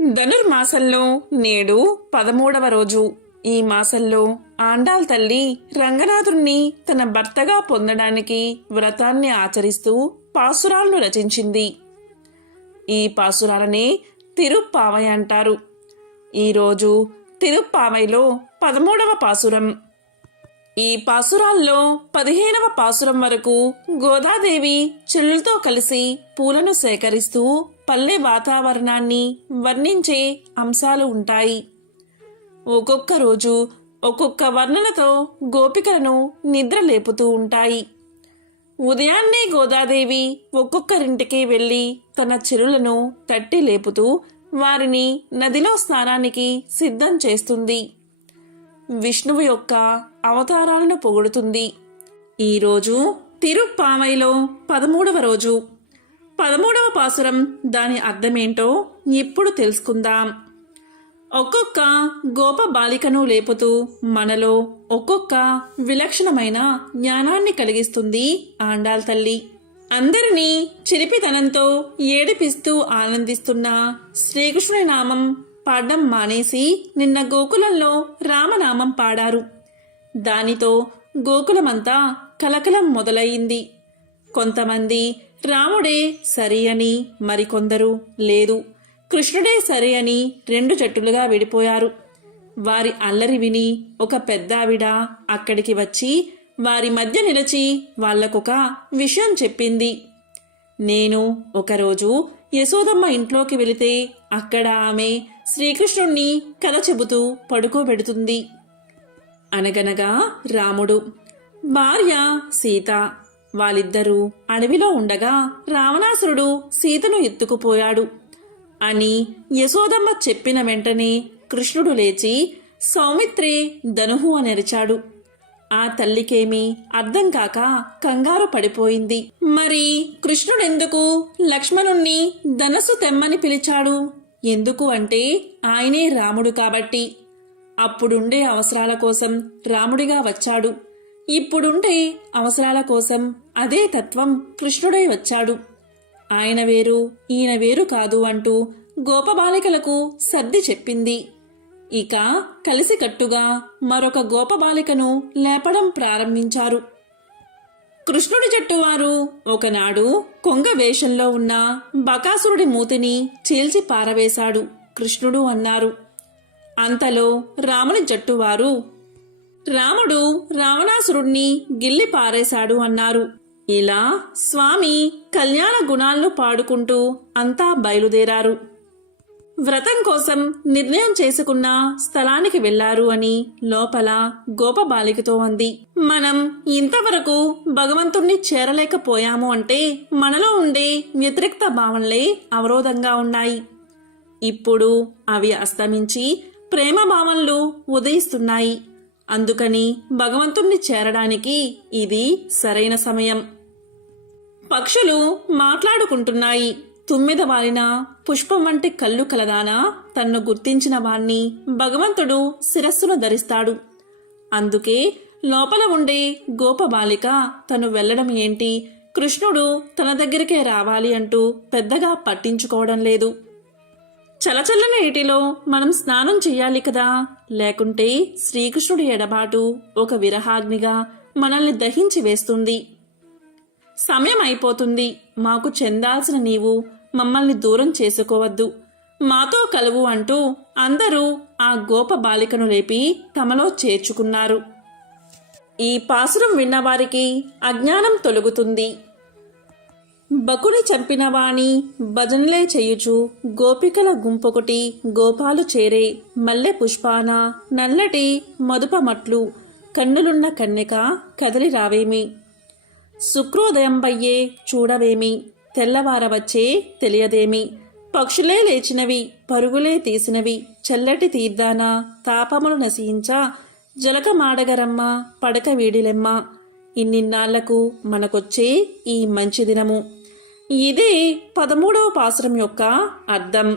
ధనుర్మాసంలో నేడు 13వ రోజు. ఈ మాసంలో ఆండాళ్ తల్లి రంగనాథుణ్ణి తన భర్తగా పొందడానికి వ్రతాన్ని ఆచరిస్తూ పాసురాలను రచించింది. ఈ పాసురాలనే తిరుప్పావై అంటారు. ఈరోజు తిరుప్పావైలో 13వ పాసురం. ఈ పాసురాల్లో 15వ పాసురం వరకు గోదాదేవి చెల్లులతో కలిసి పూలను సేకరిస్తూ పల్లె వాతావరణాన్ని వర్ణించే అంశాలు ఉంటాయి. ఒక్కొక్క రోజు ఒక్కొక్క వర్ణనతో గోపికలను నిద్ర లేపుతూ ఉంటాయి. ఉదయాన్నే గోదాదేవి ఒక్కొక్కరింటికి వెళ్ళి తన చెరులను తట్టి లేపుతూ వారిని నదిలో స్నానానికి సిద్ధం చేస్తుంది. విష్ణువు యొక్క అవతారాలను పొగుడుతుంది. ఈరోజు తిరుప్పావైలో 13వ రోజు. 13వ పాసురం దాని అర్థమేంటో ఇప్పుడు తెలుసుకుందాం. ఒక్కొక్క గోప బాలికను లేపుతూ మనలో ఒక్కొక్క విలక్షణమైన జ్ఞానాన్ని కలిగిస్తుంది ఆండాళ్ తల్లి. అందరినీ చిలిపితనంతో ఏడిపిస్తూ ఆనందిస్తున్న శ్రీకృష్ణుని నామం పాడడం మానేసి నిన్న గోకులంలో రామనామం పాడారు. దానితో గోకులమంతా కలకలం మొదలయ్యింది. కొంతమంది రాముడే సరి అని, మరికొందరు లేదు కృష్ణుడే సరి అని 2 జట్టులుగా విడిపోయారు. వారి అల్లరి విని ఒక పెద్దావిడ అక్కడికి వచ్చి వారి మధ్య నిలిచి వాళ్లకొక విషయం చెప్పింది. నేను ఒకరోజు యశోదమ్మ ఇంట్లోకి వెళితే అక్కడ ఆమె శ్రీకృష్ణుణ్ణి కథ చెబుతూ పడుకోబెడుతుంది. అనగనగా రాముడు, భార్య సీత, వాళ్ళిద్దరూ అడవిలో ఉండగా రావణాసురుడు సీతను ఎత్తుకుపోయాడు అని యశోదమ్మ చెప్పిన వెంటనే కృష్ణుడు లేచి సౌమిత్రే ధనుహు అని అరిచాడు. ఆ తల్లికేమీ అర్థం కాక కంగారు పడిపోయింది. మరి కృష్ణుడెందుకు లక్ష్మణుణ్ణి ధనస్సు తెమ్మని పిలిచాడు? ఎందుకు అంటే ఆయనే రాముడు కాబట్టి. అప్పుడుండే అవసరాల కోసం రాముడిగా వచ్చాడు. ఇప్పుడుండే అవసరాల కోసం అదే తత్వం కృష్ణుడై వచ్చాడు. ఆయన వేరు ఈయన వేరు కాదు అంటూ గోపబాలికలకు సర్ది చెప్పింది. ఇక కలిసికట్టుగా మరొక గోపబాలికను లేపడం ప్రారంభించారు. కృష్ణుడి జట్టువారు ఒకనాడు కొంగ వేషంలో ఉన్న బకాసురుడి మూతిని చీల్చి పారవేశాడు కృష్ణుడు అన్నారు. అంతలో రాముని జట్టువారు రాముడు రావణాసురుణ్ణి గిల్లి పారేశాడు అన్నారు. ఇలా స్వామి కళ్యాణ గుణాలను పాడుకుంటూ అంతా బయలుదేరారు. వ్రతం కోసం నిర్ణయం చేసుకున్న స్థలానికి వెళ్లారు అని లోపల గోపబాలికతో అంది. మనం ఇంతవరకు భగవంతుణ్ణి చేరలేకపోయాము అంటే మనలో ఉండే వ్యతిరేక్త భావనలే అవరోధంగా ఉన్నాయి. ఇప్పుడు అవి అస్తమించి ప్రేమ భావనలు ఉదయిస్తున్నాయి. అందుకని భగవంతుణ్ణి చేరడానికి ఇది సరైన సమయం. పక్షులు మాట్లాడుకుంటున్నాయి. తుమ్మెద వాలిన పుష్పం వంటి కళ్ళు కలదానా తన్ను గుర్తించిన వాణ్ణి భగవంతుడు శిరస్సును ధరిస్తాడు. అందుకే లోపల ఉండే గోపబాలిక తను వెళ్లడం ఏంటి, కృష్ణుడు తన దగ్గరికే రావాలి అంటూ పెద్దగా పట్టించుకోవడం లేదు. చలచల్లని నీటిలో మనం స్నానం చెయ్యాలి కదా, లేకుంటే శ్రీకృష్ణుడి ఎడబాటు ఒక విరహాగ్నిగా మనల్ని దహించి వేస్తుంది. సమయం అయిపోతుంది, మాకు చెందాల్సిన నీవు మమ్మల్ని దూరం చేసుకోవద్దు, మాతో కలువు అంటూ అందరూ ఆ గోప బాలికను లేపి తమలో చేర్చుకున్నారు. ఈ పాసురం విన్నవారికి అజ్ఞానం తొలగుతుంది. బకుని చంపినవాణి భజనలే చేయుచు గోపికల గుంపొకటి గోపాలు చేరే మల్లె పుష్పాన నల్లటి మదుపమట్లు కన్నులున్న కన్యక కదలి రావేమి, శుక్రోదయంబయ్యే చూడవేమి, తెల్లవారవచ్చే తెలియదేమి, పక్షులే లేచినవి పరుగులే తీసినవి చల్లటి తీర్థాన తాపములు నశించ జలకమాడగరమ్మ పడక వీడిలెమ్మ, ఇన్నిన్నాళ్లకు మనకొచ్చే ఈ మంచి దినము. ఇదే 13వ పాసురం యొక్క అర్థం.